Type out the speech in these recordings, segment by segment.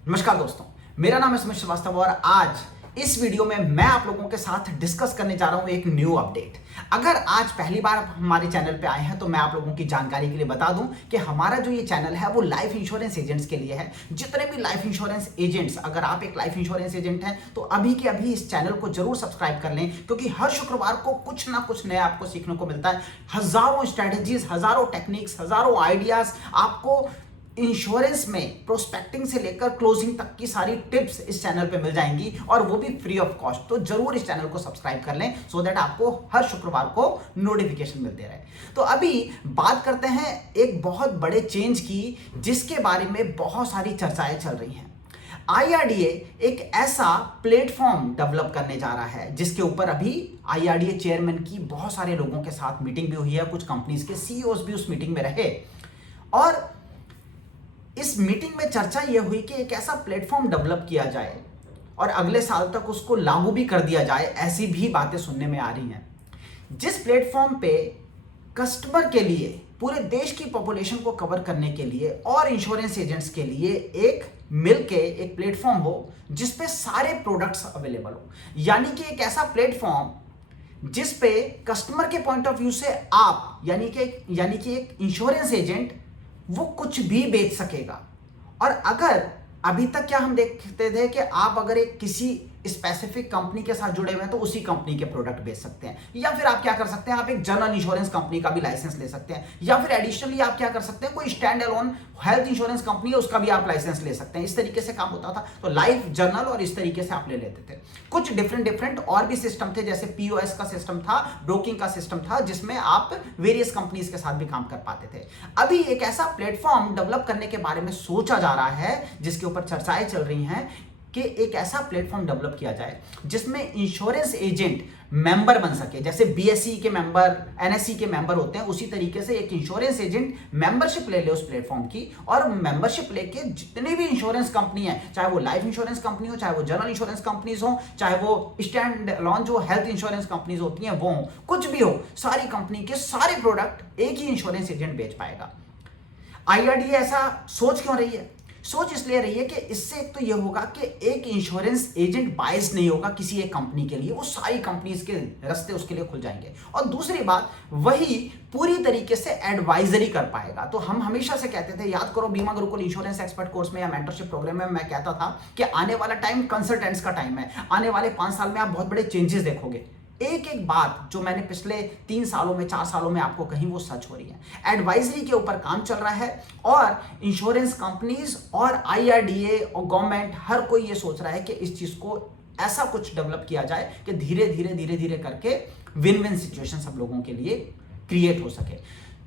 नमस्कार दोस्तों, मेरा नाम है सुमित श्रीवास्तव और आज इस वीडियो में मैं आप लोगों के साथ डिस्कस करने जा रहा हूं एक न्यू अपडेट। अगर आज पहली बार आप हमारे चैनल पे आए हैं तो मैं आप लोगों की जानकारी के लिए बता दूं कि हमारा जो ये चैनल है वो लाइफ इंश्योरेंस एजेंट्स के लिए है। जितने भी लाइफ इंश्योरेंस एजेंट्स, अगर आप एक लाइफ इंश्योरेंस एजेंट हैं तो अभी के अभी इस चैनल को जरूर सब्सक्राइब कर लें, क्योंकि हर शुक्रवार को कुछ ना कुछ नया आपको सीखने को मिलता है। हजारों स्ट्रेटेजीज, हजारों टेक्निक्स, हजारों आइडियाज आपको इंश्योरेंस में प्रोस्पेक्टिंग से लेकर क्लोजिंग तक की सारी टिप्स इस चैनल पे मिल जाएंगी और वो भी फ्री ऑफ कॉस्ट। तो जरूर इस चैनल को सब्सक्राइब कर लें सो दैट आपको हर शुक्रवार को नोटिफिकेशन मिलते रहे। तो अभी बात करते हैं एक बहुत बड़े चेंज की जिसके बारे में बहुत सारी चर्चाएं चल रही हैं। IRDA एक ऐसा प्लेटफॉर्म डेवलप करने जा रहा है जिसके ऊपर अभी IRDA चेयरमैन की बहुत सारे लोगों के साथ मीटिंग भी हुई है, कुछ कंपनीज के CEOs भी उस मीटिंग में रहे और इस मीटिंग में चर्चा यह हुई कि एक ऐसा प्लेटफॉर्म डेवलप किया जाए और अगले साल तक उसको लागू भी कर दिया जाए, ऐसी भी बातें सुनने में आ रही हैं, जिस प्लेटफॉर्म पे कस्टमर के लिए, पूरे देश की पॉपुलेशन को कवर करने के लिए और इंश्योरेंस एजेंट्स के लिए एक मिलके एक प्लेटफॉर्म हो जिस पे सारे प्रोडक्ट्स अवेलेबल हो। यानी कि एक ऐसा प्लेटफॉर्म जिस पे कस्टमर के पॉइंट ऑफ व्यू से आप यानी कि एक इंश्योरेंस एजेंट वो कुछ भी बेच सकेगा। और अगर अभी तक क्या हम देखते थे कि आप अगर एक किसी स्पेसिफिक कंपनी के साथ जुड़े हुए हैं तो उसी कंपनी के प्रोडक्ट बेच सकते हैं, या फिर आप क्या कर सकते हैं, आप एक जनरल इंश्योरेंस कंपनी का भी लाइसेंस ले सकते हैं, या फिर एडिशनली आप क्या कर सकते हैं, कोई stand alone health insurance company है उसका भी आप लाइसेंस ले सकते हैं। इस तरीके से काम होता था। तो लाइफ, जनरल और इस तरीके से आप ले लेते थे। कुछ डिफरेंट और भी सिस्टम थे, जैसे POS का सिस्टम था, ब्रोकिंग का सिस्टम था, जिसमें आप वेरियस कंपनीज के साथ भी काम कर पाते थे। अभी एक ऐसा प्लेटफॉर्म डेवलप करने के बारे में सोचा जा रहा है जिसके ऊपर चर्चाएं चल रही हैं कि एक ऐसा प्लेटफॉर्म डेवलप किया जाए जिसमें इंश्योरेंस एजेंट मेंबर बन सके। जैसे BSE के मेंबर, NSE के मेंबर होते हैं, उसी तरीके से एक इंश्योरेंस एजेंट मेंबरशिप ले ले उस प्लेटफॉर्म की और मेंबरशिप लेके जितनी भी इंश्योरेंस कंपनी है, चाहे वो लाइफ इंश्योरेंस कंपनी हो, चाहे वो जनरल इंश्योरेंस कंपनीज हो, चाहे वो स्टैंड अलोन जो हेल्थ इंश्योरेंस कंपनीज होती हैं वो हो, कुछ भी हो, सारी कंपनी के सारे प्रोडक्ट एक ही इंश्योरेंस एजेंट बेच पाएगा। IRDA ऐसा सोच क्यों रही है? सोच इसलिए रही है कि इससे एक तो यह होगा कि एक इंश्योरेंस एजेंट बायस नहीं होगा किसी एक कंपनी के लिए, वो सारी कंपनीज के रास्ते उसके लिए खुल जाएंगे। और दूसरी बात, वही पूरी तरीके से एडवाइजरी कर पाएगा। तो हम हमेशा से कहते थे, याद करो बीमा गुरुकुल इंश्योरेंस एक्सपर्ट कोर्स में या मेंटरशिप प्रोग्राम में मैं कहता था कि आने वाला टाइम कंसल्टेंट्स का टाइम है। आने वाले 5 साल में आप बहुत बड़े चेंजेस देखोगे। एक एक बात जो मैंने पिछले 3 सालों में, 4 सालों में आपको कहीं, वो सच हो रही है। एडवाइजरी के ऊपर काम चल रहा है और इंश्योरेंस कंपनीज और IRDA और गवर्नमेंट हर कोई ये सोच रहा है कि इस चीज को ऐसा कुछ डेवलप किया जाए कि धीरे धीरे करके विन विन सिचुएशन सब लोगों के लिए क्रिएट हो सके।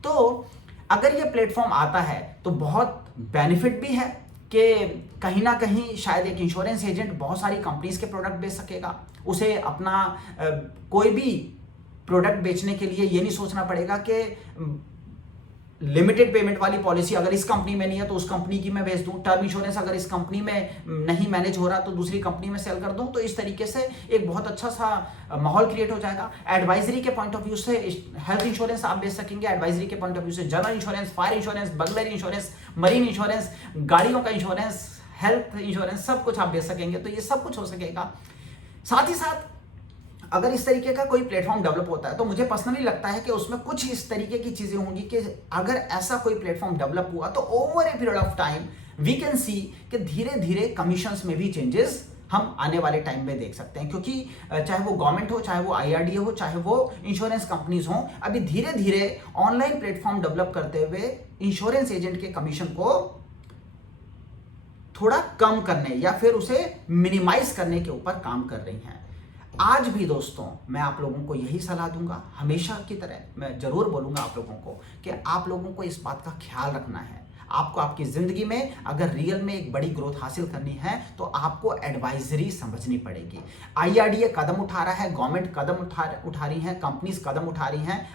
तो अगर ये प्लेटफॉर्म आता है तो बहुत बेनिफिट भी है कि कहीं ना कहीं शायद एक इंश्योरेंस एजेंट बहुत सारी कंपनीज के प्रोडक्ट बेच सकेगा। उसे अपना कोई भी प्रोडक्ट बेचने के लिए ये नहीं सोचना पड़ेगा कि लिमिटेड पेमेंट वाली पॉलिसी अगर इस कंपनी में नहीं है तो उस कंपनी की मैं बेच दूं, टर्म इंश्योरेंस अगर इस कंपनी में नहीं मैनेज हो रहा तो दूसरी कंपनी में सेल कर दूं। तो इस तरीके से एक बहुत अच्छा सा माहौल क्रिएट हो जाएगा। एडवाइजरी के पॉइंट ऑफ व्यू से हेल्थ इंश्योरेंस आप बेच सकेंगे, एडवाइजरी के पॉइंट ऑफ व्यू से general insurance, fire insurance, burglary insurance, marine insurance, गाड़ियों का इंश्योरेंस, हेल्थ इंश्योरेंस, सब कुछ आप बेच सकेंगे। तो ये सब कुछ हो सकेगा। साथ ही साथ अगर इस तरीके का कोई प्लेटफॉर्म डेवलप होता है तो मुझे पर्सनली लगता है कि उसमें कुछ इस तरीके की चीजें होंगी कि अगर ऐसा कोई प्लेटफॉर्म डेवलप हुआ तो over a period of time we can see कि धीरे धीरे कमीशंस में भी चेंजेस हम आने वाले टाइम में देख सकते हैं। क्योंकि चाहे वो गवर्नमेंट हो, चाहे वो IRDA हो, चाहे वो इंश्योरेंस कंपनीज हो, अभी धीरे धीरे ऑनलाइन प्लेटफॉर्म डेवलप करते हुए इंश्योरेंस एजेंट के कमीशन को थोड़ा कम करने या फिर उसे मिनिमाइज करने के ऊपर काम कर रही हैं। आज भी दोस्तों मैं आप लोगों को यही सलाह दूंगा, हमेशा की तरह मैं जरूर बोलूंगा आप लोगों को कि आप लोगों को इस बात का ख्याल रखना है। आपको आपकी जिंदगी में अगर रियल में एक बड़ी ग्रोथ हासिल करनी है तो आपको एडवाइजरी समझनी पड़ेगी। IRDA कदम उठा रहा है, गवर्नमेंट कदम उठा रही है, कंपनीज कदम उठा रही हैं।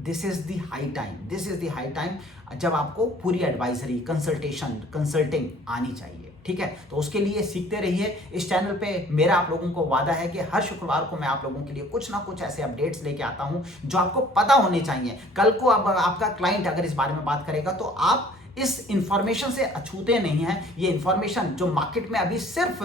This is the high time जब आपको पूरी एडवाइजरी, कंसल्टिंग आनी चाहिए। ठीक है, तो उसके लिए सीखते रहिए। इस चैनल पे मेरा आप लोगों को वादा है कि हर शुक्रवार को मैं आप लोगों के लिए कुछ ना कुछ ऐसे अपडेट्स लेके आता हूं जो आपको पता होने चाहिए। कल को अब आपका क्लाइंट अगर इस बारे में बात करेगा तो आप इस इंफॉर्मेशन से अछूते नहीं हैं। ये इंफॉर्मेशन जो मार्केट में अभी सिर्फ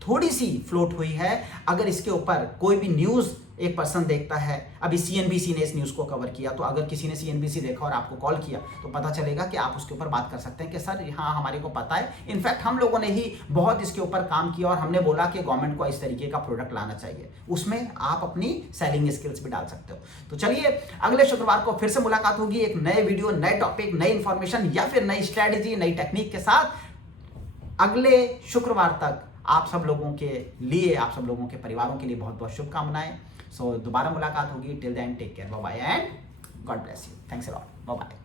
थोड़ी सी फ्लोट हुई है, अगर इसके ऊपर कोई भी न्यूज़ एक पर्सन देखता है, अभी सीएनबीसी ने इस न्यूज़ को कवर किया, तो अगर किसी ने सीएनबीसी देखा और आपको कॉल किया तो पता चलेगा कि आप उसके ऊपर बात कर सकते हैं कि सर हाँ हमारे को पता है, इनफैक्ट हम लोगों ने ही बहुत इसके ऊपर काम किया और हमने बोला कि गवर्नमेंट को इस तरीके का प्रोडक्ट लाना चाहिए। उसमें आप अपनी सेलिंग स्किल्स भी डाल सकते हो। तो चलिए अगले शुक्रवार को फिर से मुलाकात होगी एक नए वीडियो, नए टॉपिक, नई इंफॉर्मेशन या फिर नई स्ट्रैटेजी, नई टेक्निक के साथ। अगले शुक्रवार तक आप सब लोगों के लिए, आप सब लोगों के परिवारों के लिए बहुत बहुत शुभकामनाएं। सो दोबारा मुलाकात होगी। Till then take care, bye bye and God bless you. Thanks a lot, bye bye.